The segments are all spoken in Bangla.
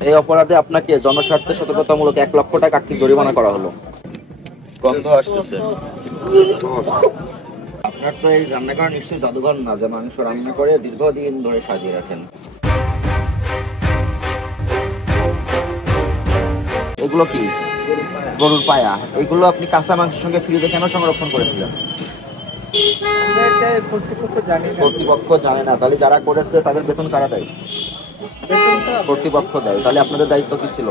এই অপরাধে আপনাকে জনস্বার্থে সতর্কতামূলক 1 লক্ষ টাকা আর্থিক জরিমানা করা হলো। গন্ধ আসতেছে। আপনার তো এই রান্নাঘর নিশ্চয়ই জাদুঘর না যে মাংস রান্না করে দীর্ঘদিন ধরে সাজিয়ে রাখেন। এগুলো কি? গরুর পায়া। এগুলো আপনি কাঁচা মাংসের সঙ্গে ফ্রিজে কেন সংরক্ষণ করেছিলেন? কর্তৃপক্ষ জানে না। তাহলে যারা করেছে তাদের বেতন কারা দেয়? কর্তৃপক্ষ দেয়। তাহলে আপনাদের দায়িত্ব কি ছিল?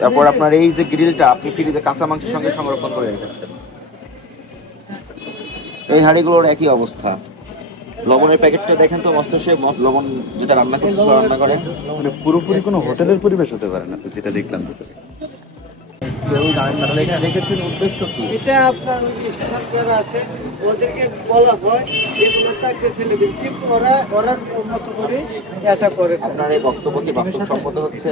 তারপর আপনার এই যে গ্রিলটা আপনি ফ্রিজে কাঁচা মাংসের সঙ্গে সংরক্ষণ করে রেখেছেন। এই হাঁড়িগুলোর একই অবস্থা। লবণের প্যাকেটটা দেখেন তো, মস্ত সে লবণ যেটা রান্না করে মানে পুরোপুরি কোনো হোটেলের পরিবেশ হতে পারে না, যেটা দেখলাম ভিতরে। কেউ জানেন না। তাহলে এখানে রেখেছেন উদ্দেশ্য কি? এটা আপনার স্থান যারা আছে ওদেরকে বলা হয় এগুলো তাকে ফেলে দিন, কিন্তু ওরা মতো করে এটা করে। আপনার এই বক্তব্য কি বাস্তবসম্মত হচ্ছে?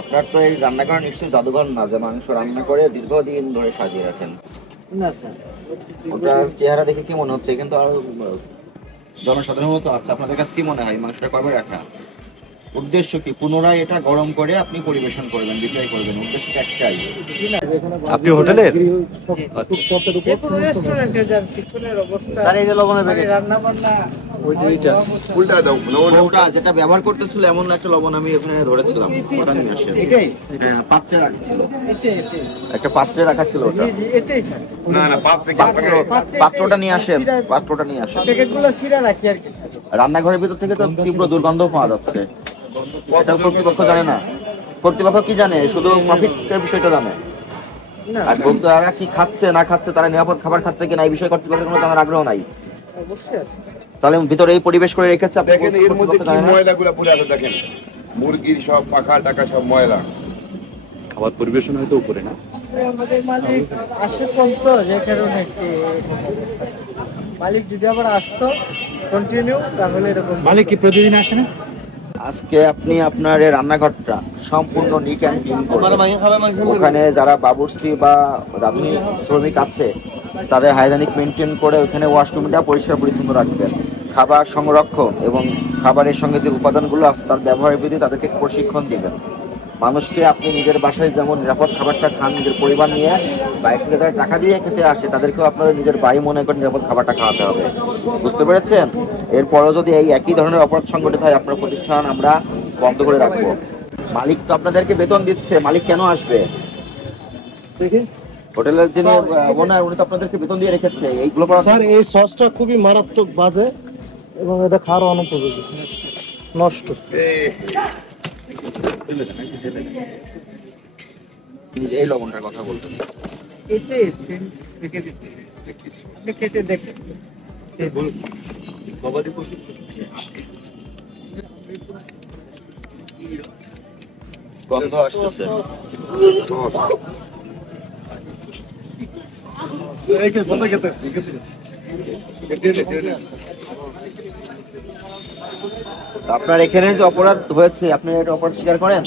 আপনার তো এই রান্নাঘর নিশ্চয়ই জাদুঘর না যে মাংস রান্না করে দীর্ঘদিন ধরে সাজিয়ে রাখেন। না স্যার, ওটার চেহারা দেখে কি মনে হচ্ছে? কিন্তু আরো জনসাধারণ তো আছে, আপনাদের কাছে কি মনে হয় মাংসটা কবে রাখা? উদ্দেশ্য কি? পুনরায় এটা গরম করে আপনি পরিবেশন করবেন, বিক্রয় করবেন, উদ্দেশ্য একটাই। আপনি হোটেলের যে কোনো রেস্টুরেন্টে যান পিছনের অবস্থা তার এই যে লবণের প্যাকেট, রান্না বান্না ওই যে এইটা উল্টা দাও। ওটা যেটা ব্যবহার করতেছিল এমন একটা লবণ আমি এখানে ধরেছিলাম, ওটা নিয়ে আসেন। এটাই হ্যাঁ, পাত্রে রাখা ছিল, এটাই একটা পাত্রে রাখা ছিল ওটা। জি এটাই স্যার। পাত্রটা নিয়ে আসেন, পাত্রটা নিয়ে আসেন। প্যাকেটগুলো ছিঁড়া রাখি আর কি। রান্নাঘরের ভিতর থেকে তো তীব্র দুর্গন্ধ পাওয়া যাচ্ছে। এটা কর্তৃপক্ষ জানে না। কর্তৃপক্ষ কি জানে? শুধু প্রফিটের বিষয়টা জানে। না আর ভোক্তারা কি খাচ্ছে না খাচ্ছে, তারা নিরাপদ খাবার খাচ্ছে কিনা এই বিষয়ে কর্তৃপক্ষের কোনো জানার আগ্রহ নাই। অবশ্যই আছে। তাহলে ভিতরে এই পরিবেশ করে রেখেছে, আপনি দেখেন এর মধ্যে কর্তৃপক্ষ কি জানে না? ময়লাগুলো পড়ে আছে, দেখেন মুরগির সব পাখা টাকা সব ময়লা। খাবার পরিবেশন হয়তো উপরে না। আমাদের মালিক আসে কম তো, যে কারণে মালিক যদি আবার আসতো কন্টিনিউ তাহলে এরকম। মালিক কি প্রতিদিন আসে না? আজকে আপনি আপনার এই রান্নাঘরটা সম্পূর্ণ নিট অ্যান্ড ক্লিন করবেন। ওখানে যারা বাবুর্চি বা রাঁধুনি শ্রমিক আছে তাদের হাইজেনিক মেনটেন করে ওখানে ওয়াশরুমটা পরিষ্কার পরিচ্ছন্ন রাখবেন। খাবার সংরক্ষণ এবং খাবারের সঙ্গে যে উপাদানগুলো আছে তার ব্যবহারের বিধি তাদেরকে প্রশিক্ষণ দিবেন। মানুষকে আপনি নিজের বাসায় যেমন নিরাপদ খাবারটা খান, নিজের পরিবার নিয়ে বাইরে থেকে যারা টাকা দিয়ে খেতে আসে তাদেরকেও আপনারা নিজের বাড়ি মনে করে নিরাপদ খাবারটা খাওয়াতে হবে। বুঝতে পেরেছেন? এরপরও যদি এই একই ধরনের অপরাধ সংগঠিত হয় আপনার প্রতিষ্ঠান আমরা বন্ধ করে রাখবো। মালিক তো আপনাদেরকে বেতন দিচ্ছে, মালিক কেন আসবে? হোটেলের যিনি ওনার উনি তো আপনাদেরকে বেতন দিয়ে রেখেছে। এইগুলো স্যার এই সসটা খুবই মারাত্মক বাজে এবং এটা খাওয়ার অনুপযোগী, নষ্ট। এই লবণটার কথা বলতেছে। এটাই সেম কেটে দেখেন। গন্ধ আসতেছে। আপনার এখানে যে অপরাধ হয়েছে আপনি এটা অপরাধ স্বীকার করেন?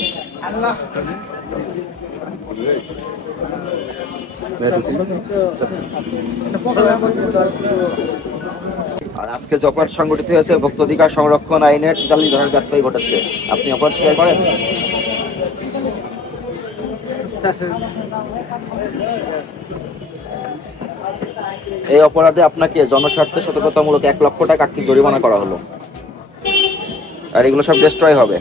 আর আজকে যে অপরাধ সংগঠিত হয়েছে ভোক্তা অধিকার সংরক্ষণ আইনের ৪৩ ধরনের ব্যত্যয় ঘটেছে, আপনি অপরাধ স্বীকার করেন? এই অপরাধে আপনাকে জনস্বার্থে সতর্কতামূলক 1 লক্ষ টাকা আর্থিক জরিমানা করা হলো। আর এগুলো সব ডিস্ট্রয় হবে।